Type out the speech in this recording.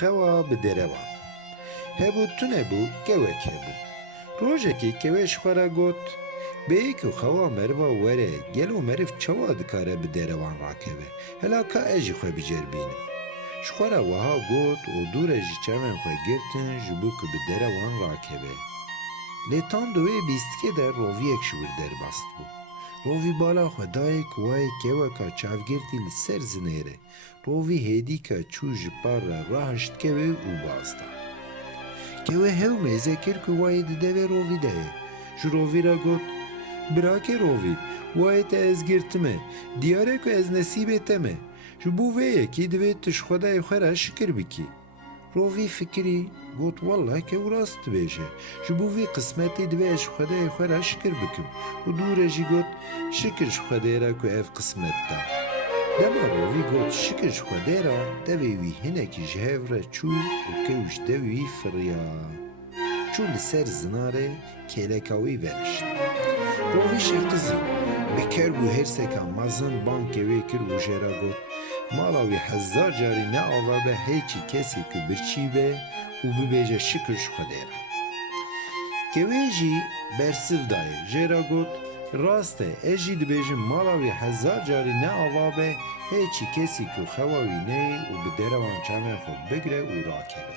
Xewa bi derevan. Hebû tune bû, gewek hebû. Rojekî kewê ji xwe re got, bêyî ku xewa meriva were, gelo meriv çawa dikare bi derevan rakeve? Hela ka ez jî xwe biceribînim. Ji xwe re wiha got û dûre ji çavên xwe girtin ji bo ku bi derevan rakeve. Lê tam di wê bîstikê de roviyek ji wir derbast bû. Rovî bala xwe daye ku wayê keweka çavgirtî li ser zinêre. Rovî hêdîka çû ji par re rahişt kevê û baz da. Kewê hew mêze kir ku wayê di devê rovî de ye. Ji rovî re got, birake rovî, wayê te ez girtime, diyar e ku ez nesîbê te me. Ji bo vê yekî divê tu ji xwedayê xwe re şikir bikî. Rovî fikirî, got wallah kew rast dibêje. Ji bo vê qismetê divê ez ji xwedayê xwe re şikir bikim. û dûre jî got, şikir ji xwedê re ku ev qismet da. Dema rovî got şikir ji xwedê re, devê wî hinekî ji hev re çû û kew ji devê wî firiya. Çû li ser zinarê kêleka wî venişt. Rovî şeqizî, bi ker bû hêrseka mezin bankê wê kir û jê re got, mala wî hezar carî neavabe hêçî kesê ku birçî be û bibêje şikir ji xwedê re. Kewê jî bersiv daye, jê re got, rast e, ez jî dibêjim mala wî hezar carî neavabe hêçî kesî ku xewa wî neyê û bi derevan çavên xwe bigire û rakeve.